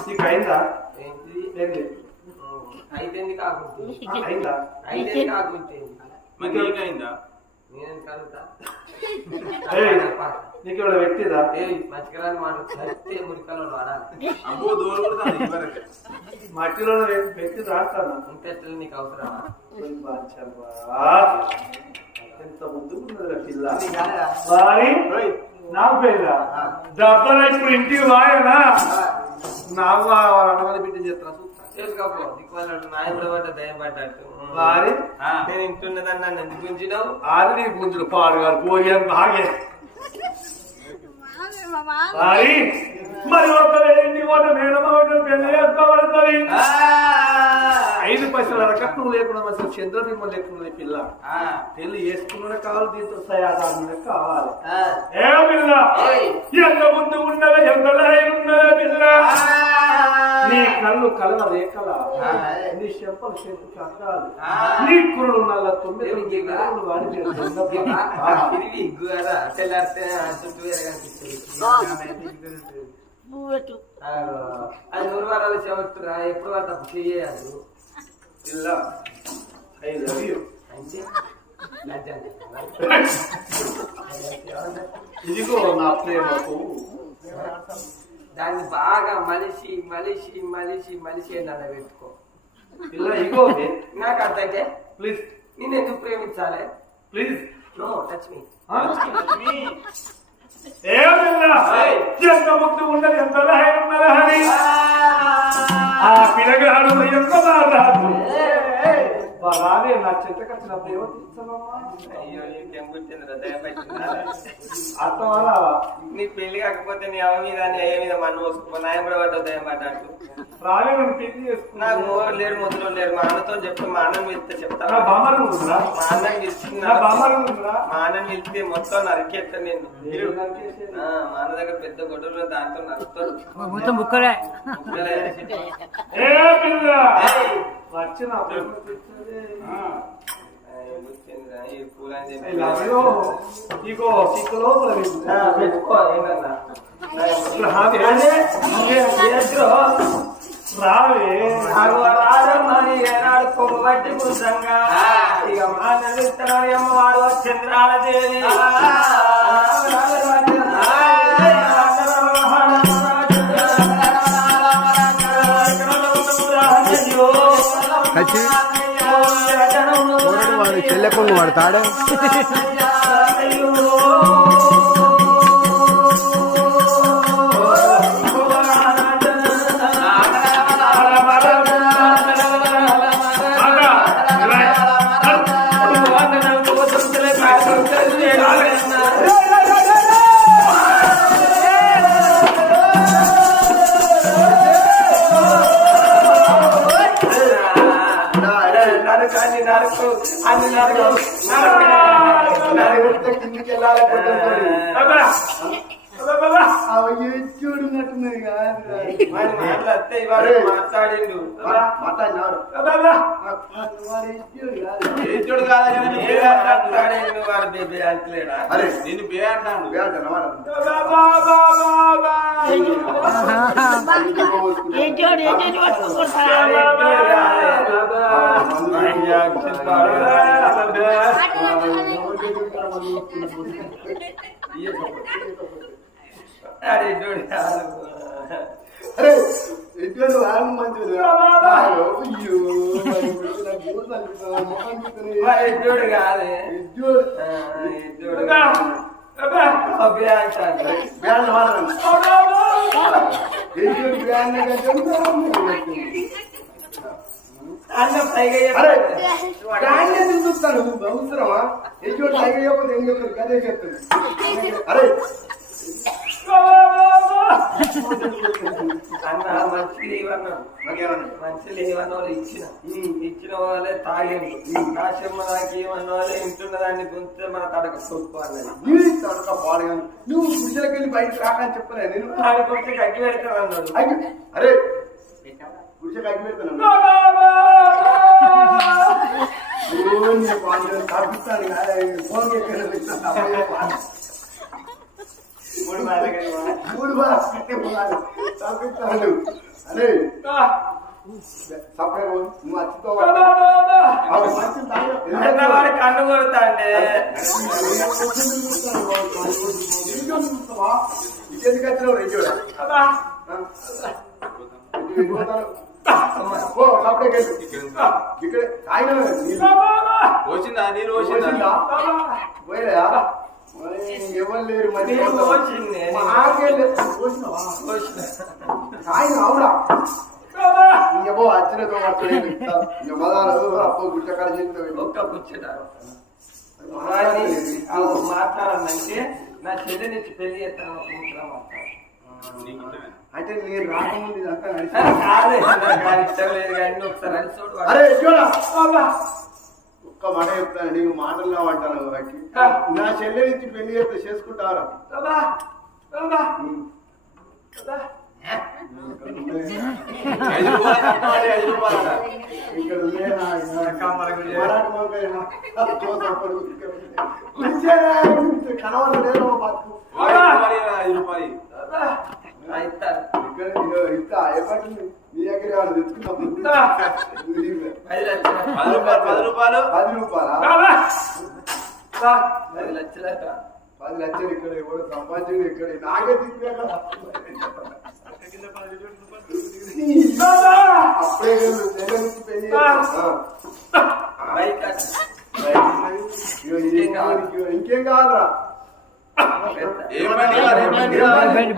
నీకు అయిందా ఏంటిది ఏంది అయితే కాకుంటుంది అయిందా? అయితే కాకుంటుంది మరి నీకైందా నేను కలుగుతా? ఏయ్, నీకు ఎవడ వ్యక్తిదా? మంచిగా మాట సత్తే మురికలో వాడాలి అబ్బో దూరం కూడా ఇవ్వరకే మట్టిలో వ్యక్తి రాస్తాను ఇంకెట్లా నీకు అవసరమా? ఎంత ముద్దుకున్నది పిల్ల? వారి నాకు పేద డబ్బలు ఇప్పుడు ఇంటికి వాయనా నాకు వాళ్ళ అన్నవాళ్ళ బిడ్డ చేస్తా చేసుకోపో. దిక్కుమాలను నాయకుడు పడ్డ దయం పడ్డట్టు. వారి ఆ, నేను ఇంటున్నదని నన్ను ఎందుకు ఉంచినావు నీ పోయి అని బాగే మరి? ఒక మేడం ఆ, ఐదు పైసల రకట్నం లేకుండా అసలు చంద్రబింబం లేకుండా పిల్ల ఆ, పెళ్ళి చేసుకున్న కావాలి దీంతో సయాదాన్ని కావాలి. ఆ. ఏ పిల్ల? ఏయ్. ఎంత ముందు ఉన్నవే ఎంత లయ ఉన్నవే పిల్ల? నీ కళ్ళు కలవ రేఖల? ఆ. నీ చెంపలు చెంపు చక్రాలు ఆ. నీ కురుడు నల్ల తొమ్మిది అది నూరు వారాలు చెబుతురా ఎప్పుడు వాళ్ళు తప్పు చేయాలి యూ అంటే లజ్జ అంటే. ఇదిగో నా ప్రేమకు. దాన్ని బాగా మలిసి మలిసి మలిసి మలిసి నన్ను పెట్టుకో. పిల్ల ఇగో నాకు అర్థమైతే? ప్లీజ్. నేను ఎందుకు ప్రేమించాలి? ప్లీజ్. నో టచ్ మీ ఏ పిల్ల ఎంత ముందు ఉన్నది ఎంత హరి ఆ పిల్లగాడు ఎంత మాట్లాడు. రాదే నా చెంతకు వచ్చిన ప్రేమ అర్థం వల్ల నీ పెళ్ళి కాకపోతే నీ అవ మీద అయ్య మీద మన్ను పోసుకో నాయన కూడా పడ్డ దయ పడ్డాడు రాలే నన్ను పెళ్ళి చేసుకున్నా నాకు మూడు లేరు ముద్దులు లేరు మా అన్నతో చెప్తే మా అన్నం పిలిస్తే చెప్తా నా ఉందిరా మా అన్నం పిలిచింది నా బామ్మను ఉందిరా మా అన్నం పిలిస్తే మొత్తం నరికేస్తా నేను మా అన్న దగ్గర పెద్ద గొడవలు దాంతో నరుకుతాడు మొత్తం బుక్కలే ముక్కలే. ఏ పిల్ల. వచ్చిన. ఇగో పెట్టుకో ఏంటన్నా రావే. రాజమ్మని ఏనాడు కొమ్మబట్టి కుసంగా ఇక మా నలుగుతున్నాడు వాడు చంద్రాల దేవి. కచ్చి వాడు చెల్లెకొంగు వాడు తాడే. మాట్లాడిండు. మాట్లాడినాడు. వాడు ఇచ్చాడు కాదు. ఏడ్చుడు కాదా కదా. నువ్వు ఏ బే అంటాడు. మాట్లాడిండు. వాడు బేబీ అంటలేడా? బే అరే చూడు. అరే ఎటువంటి వాడు మంచిది అయ్యో చూడు కాదే. వాడడం అన్న పైగా చెప్పాడు. బ్యాన్ ఎందుకు చూస్తాను అవసరమా ఎడ్జోడు టైగర్ చెప్పదు ఏం కదే చెప్తాను అరే అన్న మంచి లేవన్నా నాకేమన్నా మంచి లేవన్న వాళ్ళు ఇచ్చిన ఇచ్చిన వాళ్ళే తాగండి నా చెమ్మ నాకు ఏమన్న వాళ్ళే ఇంటున్న దాన్ని గుంతే మన తడక సొప్పు అన్నది తడక పాడగాను నువ్వు గుడిసెలకి వెళ్ళి బయటకు రాకని చెప్పలే నేను ఆడికొచ్చి కగ్గి పెడతాను అన్నాడు అరే పెడతాను ఫోన్ ఎక్కడ దా, దా, దా. అవి మంచి తాగి- అన్నవాడు కన్ను కొడతాండే. ఇకెందుకు వచ్చినావు ఇక్కడ ఆయన. వచ్చిందా నీరు వచ్చిందా వచ్చిందా? ఎవరు లేరు మరి? ఆయన అవునా దా, దా. ఇంకేమో వచ్చినతో మాట్లాడేది ఇక మదాలు అప్పు గుట్టకాడ చెప్తావు ఒక్క అవు మాట్లాడాలంటే నా చెల్లి నుంచి పెళ్ళి చేస్తాను? అంటే నేను రాకముందు ఇదంతా నడిచి కాదు, ఇష్టం లేదు కానీ ఒకసారి చూడు. అరే చూడా. ఒక్క మాట చెప్తాను నీకు మాటలు అంటాను కాబట్టి. నా చెల్లె నుంచి పెళ్ళి చేస్తే చేసుకుంటారా. ఇక్కడ నా- నా నా ఇక్కడ బతుకు. ఇస్తా ఎప్పటి నీ దగ్గర వాళ్ళు తెచ్చుకున్నాం దా. పది లక్షలు. పది రూపాయలు పది రూపాయలు. పది రూపాయలా? లక్షలట. పది లక్షలు ఇక్కడ ఎవరు సంపాదించింది ఇక్కడ నాకే. అప్పుడే ఇంకేం కావాలరా?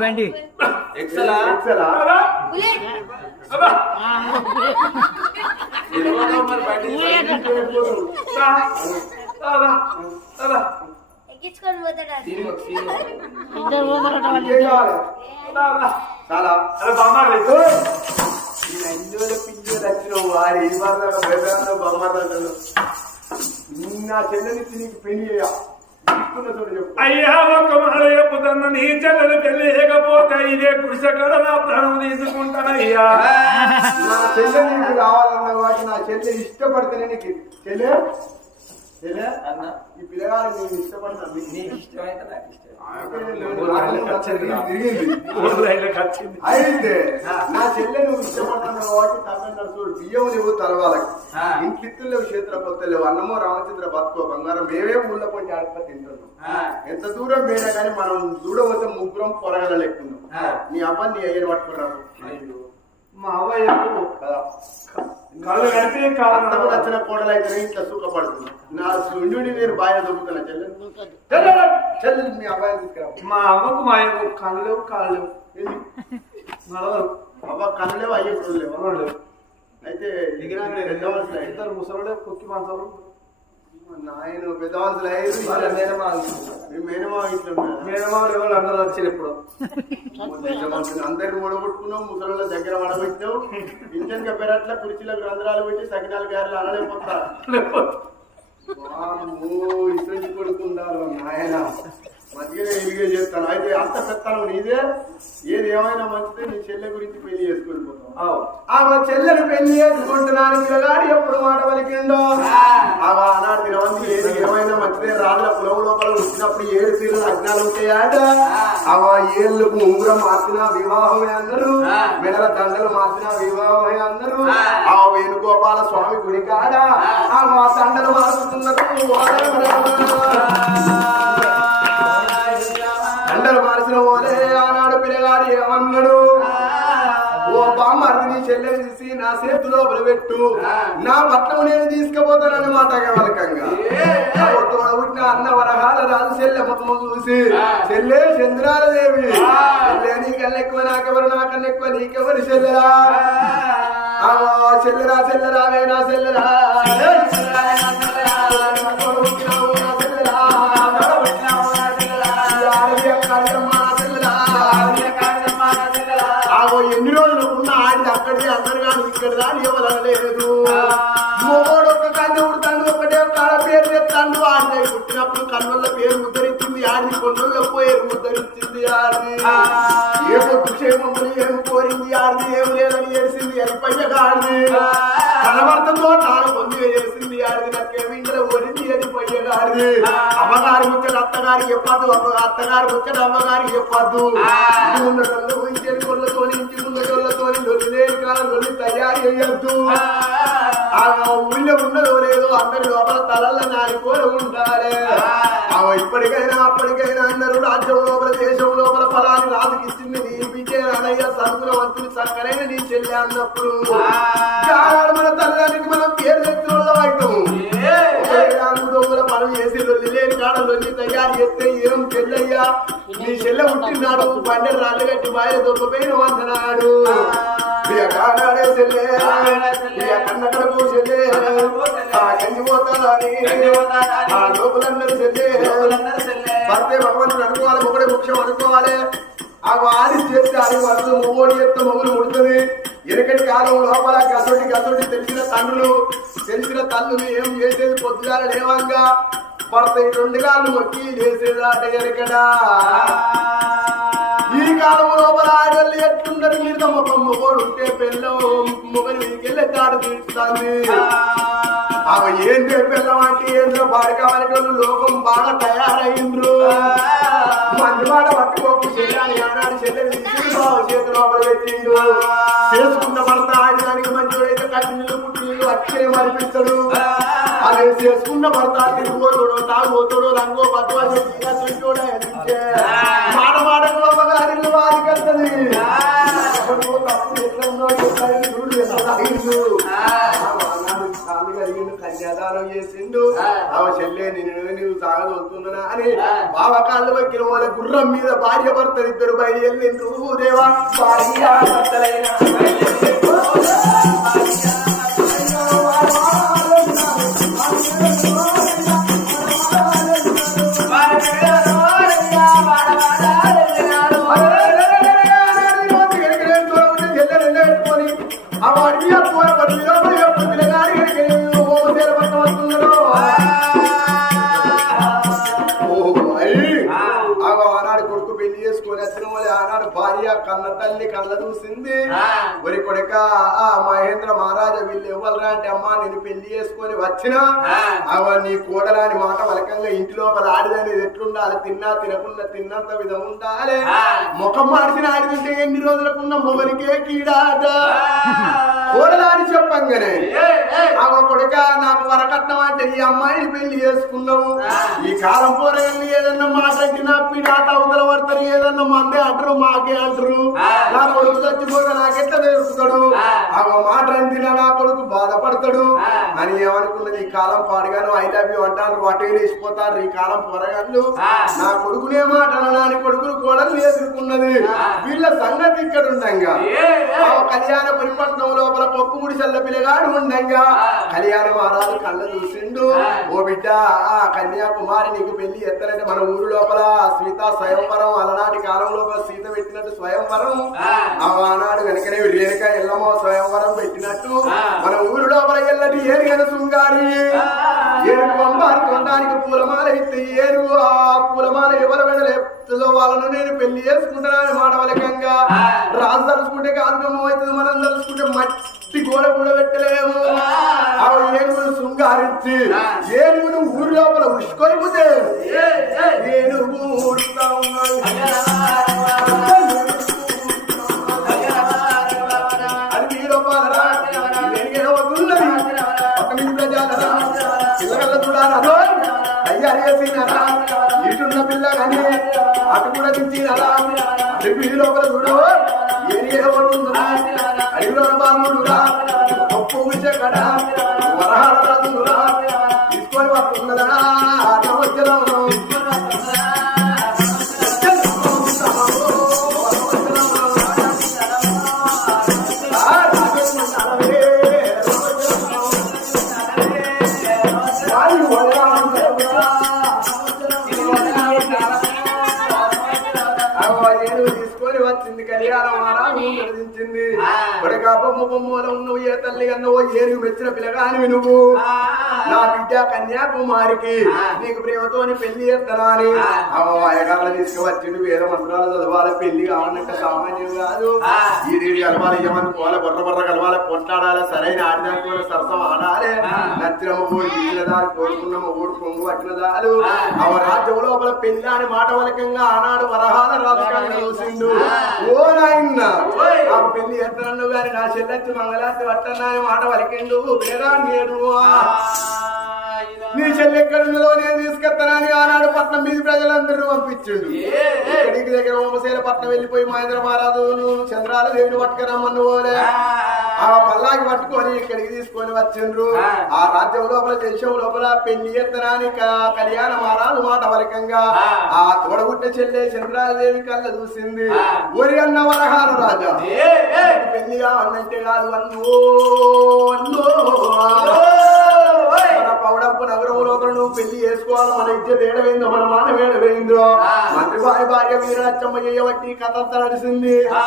బండి ఎక్సలా? ఎక్సెలా? ఎక్కించుకొని పోతాడు? ఇద్దరు పోతారట వాళ్ళు చాలా బామ్మారు నా పెళ్ళి చేయ అయ్యా ఒక మాట చెప్పుతున్న నీ చెల్లెలు పెళ్ళి లేకపోతే ఇదే కృషకడ నా ప్రాణం తీసుకుంటానయ్యా నా చెల్లెలు కావాలన్న వాటి నా చెల్లెలు ఇష్టపడితేనే నీకు చెల్లె అన్న. ఈ పిల్లగాడు నేను ఇష్టపడతాను నీకు ఇష్టమైతే నాకు ఇష్టం ఊర్లో వచ్చింది అయితే నా చెల్లె నువ్వు ఇష్టపడుతున్నావు కాబట్టి తప్పని చూడు బియ్యం లేవు తలవాలకి. ఆ. ఇంటిత్తులు లేవు కొత్త లేవు అన్నమో రామచంద్ర బతుకో బంగారం మేమే ఊళ్ళో పోయి అడప తింటున్నాం. ఎంత దూరం పోయినా కానీ మనం చూడబోతే ముగ్గురం పొరగల లెక్కున్నాం. నీ అబ్బాయి నీ అయ్యని పట్టుకున్నాము. మా అవ్వ చెప్పు కదా కళ్ళు కడితే కావాలి నచ్చిన కోడలు అయితే ఇట్లా సుఖపడుతున్నా. నా సుండుని నేను బాగా దొబ్బుతున్నా చెల్లెలు చెల్లెలు మీ అబ్బాయిని తీసుకురా. మా అవ్వకు మా అయ్యకు కళ్ళు కాళ్ళు? నడవరు. అవ్వ కళ్ళు లేవు అయ్యే లేవు? అయితే ఇద్దరు ముసలు కుక్కి మాసాలు నాయన పెద్దవాళ్ళు అయ్యారు వాళ్ళ మేనమామ. మీ మేనమా ఇట్లా? మేనమావులు ఎవరు అందరూ వచ్చారు ఇప్పుడు. అందరిని ఓడగొట్టుకున్నావు ముసలి దగ్గర వడబెట్టావు ఇంజన్ పెరట్ల కుర్చీలకు రంధ్రాలు పెట్టి సకినాలు గారెలు అనలేకపోతా ఇటువంటి కొడుకుండారు నాయన మంచిగానే ఎలిగే చేస్తాను. అయితే అంత పెత్తనం నీదే. ఏది ఏమైనా మంచిదే నీ చెల్లె గురించి పెళ్ళి చేసుకొని పోతావు. ఆ మా చెల్లెని పెళ్ళి చేసుకుంటున్నాను పిల్లగాడు ఎప్పుడు మాట పలికిండో ఆ ఆనాడు తినవంది ఏది ఏమైనా మంచిదే రాళ్ళ పులవ లోపల వచ్చినప్పుడు ఏడు సీలు లగ్నాలు ఉంటాయాట. ఆ. ఏళ్ళకు ఉంగురం మార్చిన వివాహమే అందరూ. మెడల దండలు మార్చిన వివాహమే అందరూ. ఆ. వేణుగోపాల స్వామి గుడి కాడ ఆ. మా దండలు మార్చుతున్నారు ఏమన్నాడు? ఓ బామ్మర్ది నీ చెల్లెని తీసి నా చేతిలో పెట్టు నా పట్నం నేను తీసుకుపోతానని మాట కవలకంగా పుట్టిన అన్న వరహాల రాజు చెల్లె ముఖము చూసి చెల్లె చంద్రాల దేవి చెల్లె నీకన్నా ఎక్కువ నాకెవరు నాకన్నా ఎక్కువ నీకెవరు చెల్లెరా ఆ. చెల్లెరా చెల్లెరా వేనా చెల్లెరా ఎన్ని రోజులు ఉన్న ఆడిది అక్కడిది అందరు కానీ ఇక్కడ దాని ఇవ్వలేదు మొగోడు ఒక కన్ను ఉడతాడు ఒకటే ఒక ఆడ పేరు చెప్తాడు. ఆడిది పుట్టినప్పుడు కన్నుల పేరు ముద్దరించింది ఆడిది కొన్నుల పేరు ముద్దరించింది ఆడిది ఏ పొద్దు క్షేమములు ఏమి కోరింది ఆడిది ఏమి లేదని చేసింది అది పయ్యగాడిది కనబడతంతో తాను పొంది చేసింది ఆడిది అమ్మగారి ముచ్చట అత్తగారి చెప్పద్దు అత్తగారి ముచ్చట అమ్మగారి చెప్పద్దు ఇంటి ఇంటి కాలం తయారు చేయొద్దు ఆ. ఊళ్ళో ఉన్నదో లేదో అందరి లోపల తలల్లో ఉండాలి అవ ఇప్పటికైనా అప్పటికైనా అందరూ రాజ్యం లోపల దేశం లోపల ఫలాన్ని రాజుకి ఇచ్చింది నీ బిడ్డే అనయ్య సరుకుల వంతుని చక్కనైన నీ చెల్లి అన్నప్పుడు మన తల్లిదండ్రికి మనం పేరు తెచ్చిన వాళ్ళం దొంగల పనులు చేసి లేని తయారు చేస్తే ఏం చెల్లయ్యా? నీ చెల్లె పుట్టినాడు బండి రాళ్ళు కట్టి బాయ దొబ్బపోయిన వందనాడు. కాడాడే చెల్లె ఇక కన్నకడకు చెల్లె. ఆ కంది పోతాని ఆ లోపలందరూ చెల్లె. భర్తే భగవంతుడు అనుకోవాలి మొగడే ముఖ్యం అనుకోవాలి. ఆ వారి చేస్తే అది వరుస మొగోడి ఎత్తు మొగులు ముడుతుంది. ఎనకటి కాలం లోపల గసొటి గసొటి తెలిసిన తండ్రులు తెలిసిన తల్లులు ఏం చేసేది? పొద్దుగాల లేవంగా భర్త ఈ రెండు కాళ్ళు మొక్కి లేసేదాట ఎనకడా ఈ కాలం లోపల ఆడవాళ్ళు ఎట్లుంటారు మీద ఒక మొగోడు ఉంటే పెళ్ళం మొగని వెళ్ళి దాడి తీస్తుంది అవి ఏంటి పిల్లం అంటే ఏంటో బాడకావాలని లోకం బాగా తయారైండ్రు. మంది మాట పట్టుకోకు చెల్లాని ఆనాడు చెల్లెలు. చేతి లోపల పెట్టిండు. చేసుకున్న భర్త ఆడడానికి మంచోడైతే కట్టి నీళ్ళు పుట్టి నీళ్ళు అక్షయం అనిపిస్తాడు అదే చేసుకున్న భర్త తిరుగుపోతాడు తాగుపోతాడు రంగో బతువా చెప్పి మాట మాటకు అమ్మగారిల్లు వారికెళ్తుంది ఎట్లా కన్యాదానం చేసిండు. ఆవ చెల్లె నేను నీవు సాగదొలుతున్నా అని బావ కాళ్ళు వక్కిన వాళ్ళ గుర్రం మీద భార్య భర్త ఇద్దరు బయలుదేరిండ్రు దేవా భార్య భర్తలైన కన్న తల్లి కళ్ళ చూసింది. ఒరి కొడుక ఆ మహేంద్ర మహారాజా వీళ్ళు ఇవ్వలరా అంటే అమ్మా నేను పెళ్ళి చేసుకొని వచ్చినా. అవ నీ కోడలాని మాట వలకంగా ఇంటి లోపల ఆడిదనేది ఎట్లుండాలి? తిన్నా తినకుండా తిన్నంత విధం ఉండాలి. ముఖం మార్చిన ఆడిదంటే ఎన్ని రోజులకున్న మొగలికే కీడాట. కోడలాని చెప్పంగానే ఆగ కొడుక నాకు వరకట్నం అంటే ఈ అమ్మాయిని పెళ్ళి చేసుకున్నావు. ఈ కాలం పోరగాన్ని ఏదన్నా మాట్లాడి నా పిడాట అవతల పడతారు ఏదన్నా మందే అంటారు మాకే అంటారు. నా కొడుకు చచ్చిపోగా నాకెట్లా తెలుస్తాడు ఆ. మాట అందినా నా కొడుకు బాధపడతాడు. అని ఏమనుకున్నది? ఈ కాలం పాడగాను ఐ లవ్ యూ అంటారు వాటి వేసిపోతారు ఈ కాలం పోరగాళ్ళు. నా కొడుకునే మాట నాని కొడుకులు కోడలు ఎదుర్కొన్నది. వీళ్ళ సంగతి ఇక్కడ ఉండంగా కళ్యాణ పరిపట్నం లోపల పప్పు గుడిసెల్ల పిల్లగాడు ఉండంగా. కళ్యాణ మహారాజు కళ్ళ చూసిండు. ఓ బిడ్డ ఆ కన్యాకుమారి నీకు పెళ్ళి ఎత్తనంటే మన ఊరు లోపల సీత స్వయంవరం అలనాటి కాలం లోపల సీత పెట్టినట్టు స్వయంవరం. ఆనాడు కనుకనే రేణుక ఎల్లమ్మ స్వయంవరం పెట్టినట్టు మన ఊరు లోపల ఎల్లటి శృంగారి. ఏడు పంపారు కొనడానికి పూలమాల ఇస్తే ఏరు ఆ పూలమాల ఎవరు వెళ్ళలేపుతుందో వాళ్ళను నేను పెళ్ళి చేసుకుంటానని మాట వలకంగా రాజు తలుచుకుంటే కాదుకమ్మ అవుతుంది మనం తలుచుకుంటే మట్టి గోడ కూడా పెట్టలేము. ఏనుగును శృంగారించి ఏనుగును ఊరి లోపల ఉసుకొని పోతే ఏనుగు ఊడుతా ఉన్నాడు ఇటున్న పిల్ల కానీ అటు కూడా దించినారా అటు మీ లోపల చూడు. ఏనుగేదో వదులుతుందా అడిగిలో బాలుడురా పప్పు కడ. వరహాల తీసుకొని బొమ్మలో నువ్వు ఏ తల్లి అన్నవో ఏనుగు మెచ్చిన పిల్లగాని నువ్వు. నా బిడ్డ కన్యాకుమారికి నీకు ప్రేమతోని పెళ్ళి చేస్తానని అయ్యగారులు తీసుకువచ్చిండు వేద మంత్రాలు చదవాలి పెళ్ళి కావాలంటే సామాన్యం కాదు. ఇది కలవాలి ఏమని పోవాలి బొర్ర బొర్ర కలవాలి పొట్లాడాలి సరైన ఆడదానికి కూడా సరసం ఆడాలి. నచ్చిన మొగోడు ఇచ్చిన దాని కోరుకున్న మొగోడు కొంగు పట్టిన దాలు ఆ. రాజ్యం లోపల పెళ్ళి అని మాట వలకంగా ఆనాడు వరహాల రాజకంగా చూసిండు. ఓ పెళ్ళి ఎత్తనన్ను గాని నా చెల్లెత్తి మంగళార్తి పట్టన్నా అని మాట వలికిండు పేరా నీ చెల్లి ఎక్కడున్నదో నేను తీసుకెత్తానని ఆనాడు పట్నం మీద ప్రజలందరూ పంపించిండు. ఇక్కడికి దగ్గర ఓమశైల పట్నం వెళ్ళిపోయి మహేంద్ర మహారాజును చంద్రాల దేవుని పట్టుకురమ్మను పోలే. ఆ పల్లాకి పట్టుకొని ఇక్కడికి తీసుకొని వచ్చిండ్రు. ఆ. రాజ్యం లోపల దేశం లోపల పెళ్ళి ఎత్తనాని క- కళ్యాణ మహారాజు మాట వరకంగా ఆ. తోడగుట్ట చెల్లె చంద్రాదేవి కళ్ళ చూసింది. ఊరి అన్న వరహాలు రాజా. పెళ్ళి కావాలంటే కాదు అన్నో అన్నో పౌడప్పు నువ్వు పెళ్ళి చేసుకోవాలి మన ఇజ్జత ఏడవేందో మన మాట వేడవేందో? మంత్రి వారి భార్య వీరలచ్చమ్మ చేయబట్టి కథ అంతా నడిచింది ఆ.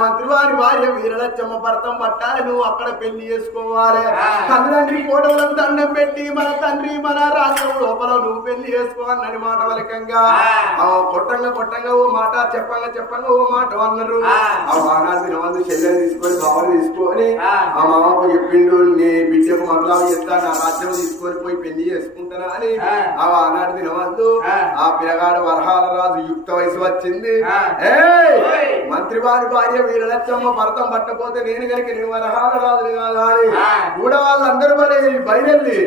మంత్రి వారి భార్య వీరలచ్చమ్మ భర్తం పట్టాలి నువ్వు అక్కడ పెళ్ళి చేసుకోవాలి. తల్లిదండ్రి ఫోటోలకు దండం పెట్టి మన తండ్రి మన రాజ్యం లోపల నువ్వు పెళ్ళి చేసుకోవాలని మాట వలకంగా ఆ. కొట్టంగా కొట్టంగా ఓ మాట చెప్పంగా చెప్పంగా ఓ మాట అన్నారు. ఆ. వానాడు వినవందు చెల్లెని తీసుకొని బావని తీసుకొని ఆ. మామకు చెప్పిండు నీ బిడ్డకు మొదలావు చెప్తా నా రాజ్యం తీసుకొని పోయి పెళ్ళి చేసుకుంటానా అని ఆ ఆనాడు దినవందు ఆ పిల్లగాడు వరహాల రాజు యుక్త వయసు వచ్చింది. ఏయ్! మంత్రి వారి భార్య వీరలచ్చమ్మ భర్తం పట్టపోతే నేను కనుక నేను వరహాల రాజుని కాదా అని కూడా వాళ్ళందరూ మరి బయలుదేరి.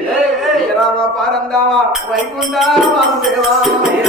రామా పారందామా వైకుంఠా వాసుదేవా ఒరే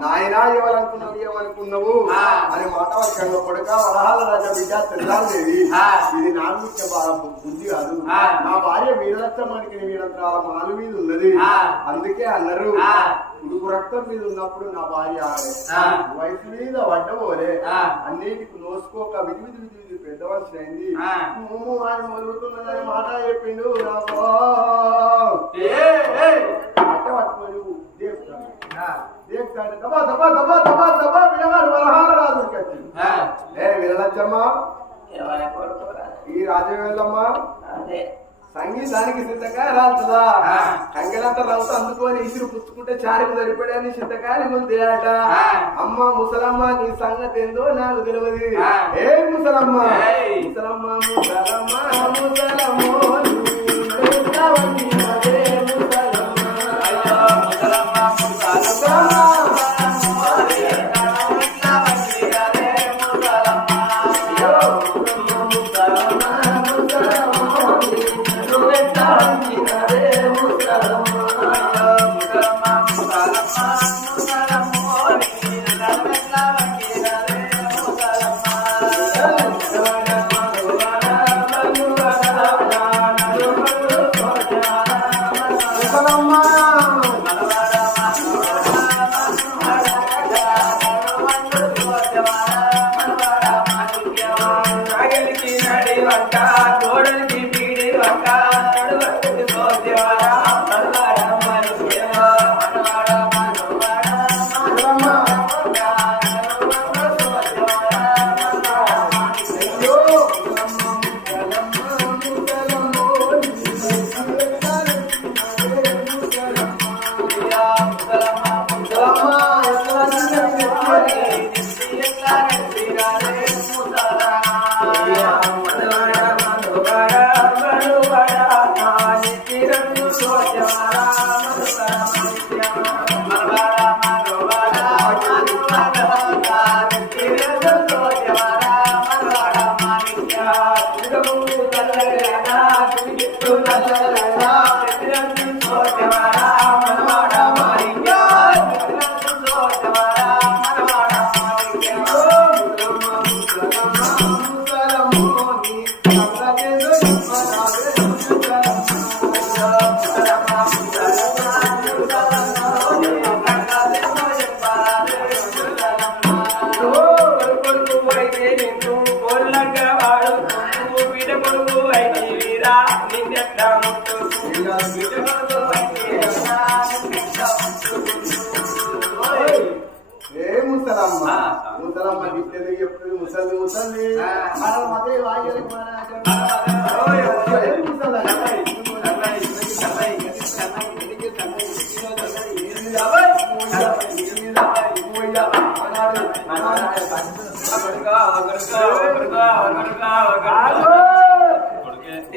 నాయన ఇవ్వాలనుకున్నావు ఏమనుకున్నావు అని మాట వర్గంలో కొడుక వరహాల రాజా బిడ్డ తెల్లాలి ఇది నా ముఖ్య బా- బుద్ధి కాదు. నా భార్య వీరలక్షమానికి వీరంత్రాల మాలు మీద ఉన్నది. అందుకే అన్నారు ఉడుకు రక్తం మీద ఉన్నప్పుడు నా భార్య ఆడే. వయసు మీద పడ్డబోలే అన్నిటికి నోసుకోక విధి విధి విధి విధి అయింది. ఆయన మొలుగుతున్నదని మాట చెప్పిండు నాకు పట్టుకొని ఏ ఈ రాజవేలమ్మ సంగీతానికి సిద్ధంగా రాలుతుందా? కంగలంతా రవ్వుతో అందుకొని ఇసురు పుచ్చుకుంటే చారికి సరిపడని సిద్ధకాలి ముందేట అమ్మ ముసలమ్మ నీ సంగతి ఏందో నాకు తెలియదు. ఏ ముసలమ్మ? ముసలమ్మ ముసలమ్మ ముసలమ్మ.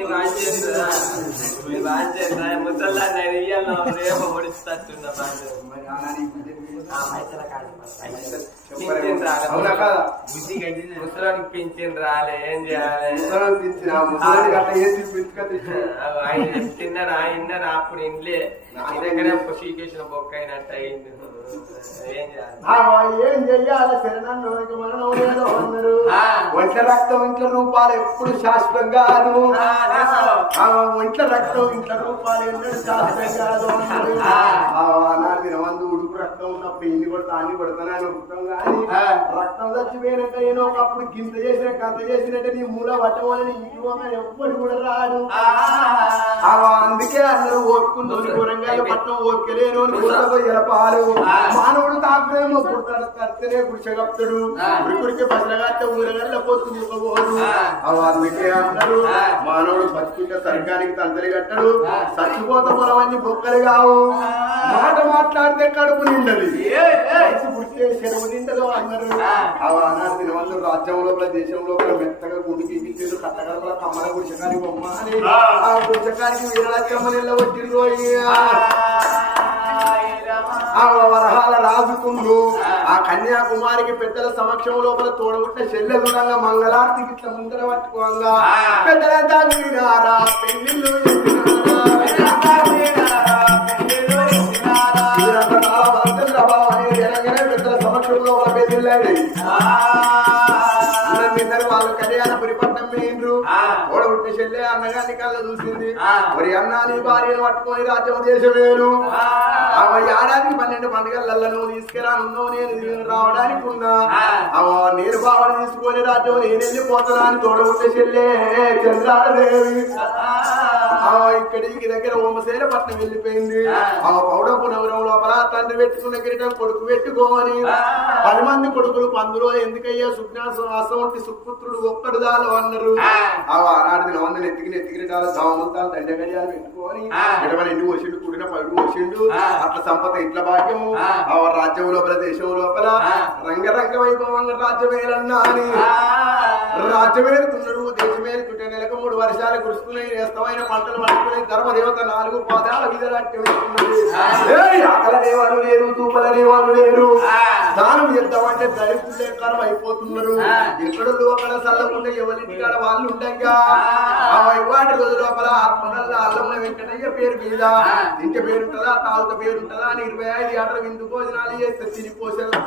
బాధ్యత. నీ బాధ్యత. ముసల్లా నేను ఇయ్యాల రేపు ఒడిస్తట్టున్నా రాలే. అవునా కాదా? ముసలానికి పింఛన్ రాలే ఏం చేయాలి? తిన్నారా ఇన్నారా అప్పుడు ఇంట్లే దగ్గరే శ్రీకృష్ణ బొక్క అయినట్టు అయింది. ఏం చేయాలి? ఆ ఏం చెయ్యాలి? ఒంట్ల రక్తం ఇంట్ల రూపాలు ఎప్పుడు శాశ్వతం కాదు. ఆ ఒంట్ల రక్తం ఇంట్ల రూపాలు ఎన్నడూ శాశ్వతం కాదు రక్తం ఉన్నప్పుడు ఇన్ని కొడతా అన్ని అనుకుంటాం. కానీ రక్తం చచ్చిపోయినాక ఏదో ఒకప్పుడు గింత చేసిన కంత చేసినట్టే నీ మూల పట్టవాలని ఇంటి ఎవ్వడు కూడా రాడు. అందుకే అందరూ ఓపుకుంటుంది ఓపికలేను అని ఎలపాలు మానవుడు తాపేమో పుడతాడు తడితేనే గుడిచగప్తాడు ఉరికురికి పసరగట్ట ఊరగల్ల పోతు ఊకపోదు అవి అందుకే అంటారు మానవుడు బతుకుంటే సరికానికి తంతరి కట్టడు. చచ్చిపోత పొలవన్నీ బొక్కలు కావు. మాట మాట్లాడితే కడుపు చెరువు రాజ్యం లోపల దేశం లోపల మెత్తగా గుడి కట్టగడపల కమ్మల బొమ్మ. ఆ. వచ్చిండ్రు ఆ వరహాల రాజుకుండు ఆ. కన్యాకుమారికి పెద్దల సమక్షం లోపల తోడబుట్ట చెల్లెలుడంగా మంగళార్తికి ఇట్లా ముందర పట్టుకోగా. పెద్దలంతా పెళ్ళిళ్ళు కళ్ళ చూసింది. మరి అన్న నీ భార్యను పట్టుకొని రాజ్యం దేశమేను ఆమె ఏడాదికి పన్నెండు పండుగలలో నువ్వు తీసుకురానున్నావు నేను రావడానికి ఉన్నా. ఆమె నేను భావన తీసుకొని రాజ్యం నేను వెళ్ళిపోతున్నా చెల్లె చంద్రాదేవి ఆమె ఇక్కడికి దగ్గర ఓమశైల పట్నం వెళ్ళిపోయింది ఆమె పౌడపు నగరం లోపల తండ్రి పెట్టుకున్న కిరీటం కొడుకు పెట్టుకోని. పది మంది కొడుకులు పందులో ఎందుకయ్యా సుజ్ఞాసం వంటి సుపుత్రుడు ఒక్కడు దాలో అన్నారు. ఆ. ఆనాడు నవందలు ఎత్తికి నెత్తికిరీటాలు దామంతాలు దండగడియాలు పెట్టుకొని ఎడమని ఇంటి వచ్చిండు కూడిన పడు వచ్చిండు అట్లా సంపద ఇట్ల భాగ్యము. ఆ. రాజ్యం లోపల దేశం లోపల రంగరంగ వైభవంగా రాజ్యమేలన్నా అని రాజ్యమేలుతున్నాడు దేశమేలుతుంటే నెలకు మూడు వర్షాలు కురుస్తున్నాయి నేస్తమైన పంటలు ధర్మదేవత నాలుగు పాదాల మీద ఆకల దేవాలు లేరు తూపల దేవాలు లేరు. దానం చేద్దామంటే దరిద్రులే కాలం అయిపోతున్నారు. ఎక్కడ లోపల చల్లకుండా ఎవరింటి కాడ వాళ్ళు ఉండగా ఆ. వైవాటి రోజు లోపల ఆత్మనల్ల అల్లముల వెంకటయ్య పేరు మీద ఇంటి పేరు ఉంటుందా తావుత పేరు ఉంటుందా అని ఇరవై ఐదు ఏటల విందు భోజనాలు చేస్తే తిని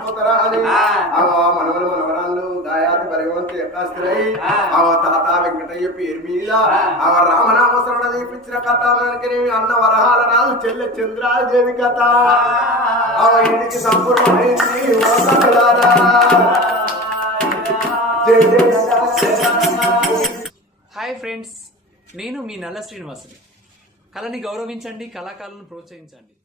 పోతారా అని. మనవలు మనవరాళ్ళు దాయాది భగవంతు ఎక్కాస్తులై ఆ. తాత వెంకటయ్య పేరు మీద ఆ. రామనామస్మరణ దీపించిన కథ అన్న వరహాల రాజు చెల్లె చంద్రాదేవి కథ. ఆ ఇంటికి సంపూర్ణమైంది. హాయ్ ఫ్రెండ్స్ నేను మీ నల్ల శ్రీనివాసుని. కళని గౌరవించండి కళాకారులను ప్రోత్సహించండి.